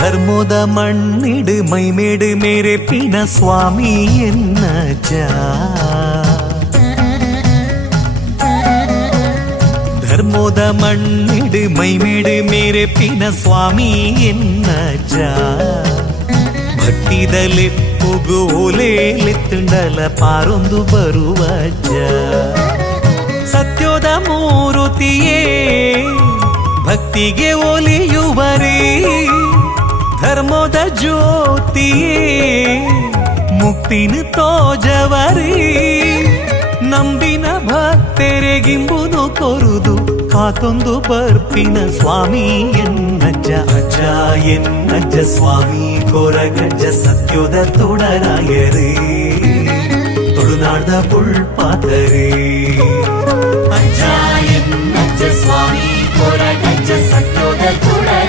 தர்மோத மண்ணிடு மைமேடு மேரே பின சுவாமி என்ன தர்மோத மண்ணிடு மைமேடு மேரே பின சுவாமி என்ன ஜா பக்திதலி புகுலேலித்துண்டல பாருந்து வருவ சத்யோத மூருத்தியே பக்திகே ஒலியுவரே தர்மோத ஜோதி முக்தினு தோஜவரி நம்பின பக்தெரெகிம்புது கொருது காத்தொந்து பர்ப்பின சுவாமி என்னஜ அஜா என்னஜ சுவாமி கொரகஜ சத்யோத துணராயரு தொழுநாழ்த புல் பாத்தரு அஜா என்னஜ சுவாமி கொரகஜ சத்யோத துணராயரு